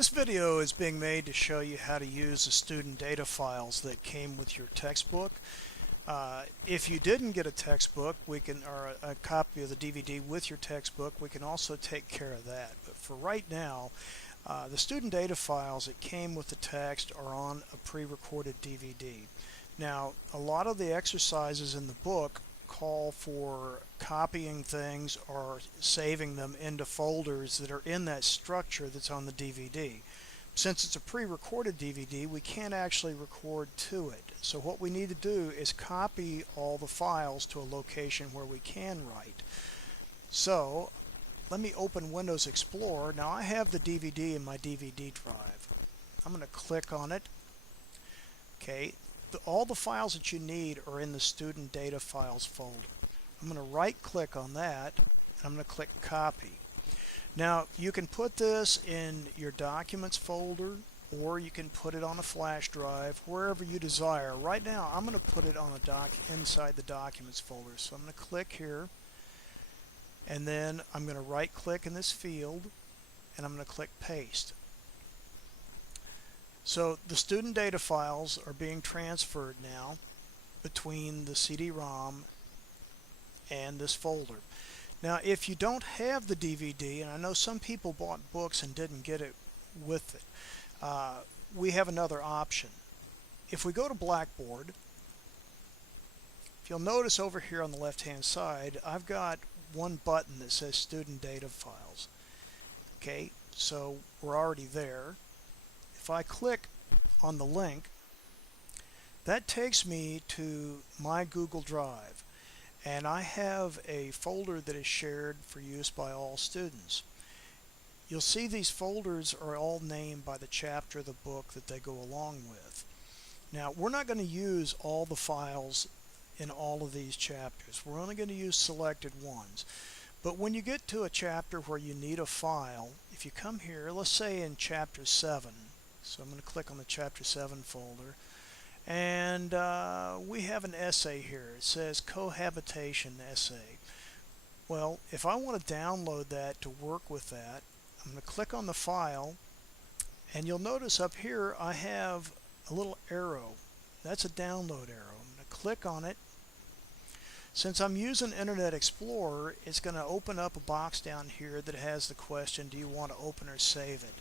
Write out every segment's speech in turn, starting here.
This video is being made to show you how to use the student data files that came with your textbook. If you didn't get a textbook, or a copy of the DVD with your textbook, we can also take care of that. But for right now, the student data files that came with the text are on a pre-recorded DVD. Now, a lot of the exercises in the book call for copying things or saving them into folders that are in that structure that's on the DVD. Since it's a pre-recorded DVD, we can't actually record to it. So what we need to do is copy all the files to a location where we can write. So let me open Windows Explorer. Now I have the DVD in my DVD drive. I'm going to click on it. Okay. All the files that you need are in the student data files folder. I'm going to right click on that and I'm going to click copy. Now you can put this in your documents folder or you can put it on a flash drive, wherever you desire. Right now I'm going to put it on inside the documents folder. So I'm going to click here and then I'm going to right click in this field and I'm going to click paste. So the student data files are being transferred now between the CD-ROM and this folder. Now if you don't have the DVD, and I know some people bought books and didn't get it with it, we have another option. If we go to Blackboard, if you'll notice over here on the left hand side, I've got one button that says student data files. Okay, so we're already there. If I click on the link, that takes me to my Google Drive, and I have a folder that is shared for use by all students. You'll see these folders are all named by the chapter of the book that they go along with. Now we're not going to use all the files in all of these chapters. We're only going to use selected ones. But when you get to a chapter where you need a file, if you come here, let's say in chapter 7, so I'm going to click on the chapter 7 folder, and we have an essay here. It says cohabitation essay. Well, if I want to download that to work with that, I'm going to click on the file, and you'll notice up here I have a little arrow. That's a download arrow. I'm going to click on it. Since I'm using Internet Explorer, it's going to open up a box down here that has the question, do you want to open or save it?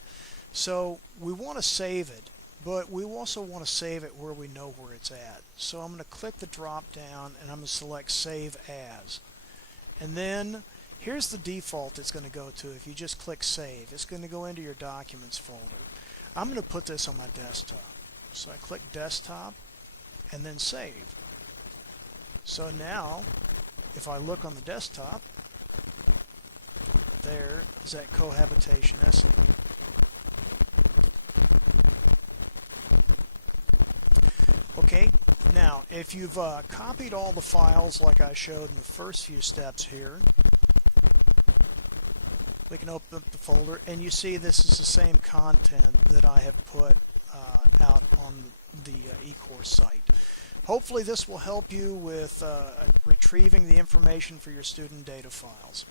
So we want to save it, but we also want to save it where we know where it's at. So I'm going to click the drop down and I'm going to select Save As. And then here's the default it's going to go to if you just click Save. It's going to go into your Documents folder. I'm going to put this on my desktop. So I click Desktop and then Save. So now if I look on the desktop, there is that cohabitation essay. Okay, now if you've copied all the files like I showed in the first few steps here, we can open up the folder and you see this is the same content that I have put out on the eCourse site. Hopefully this will help you with retrieving the information for your student data files.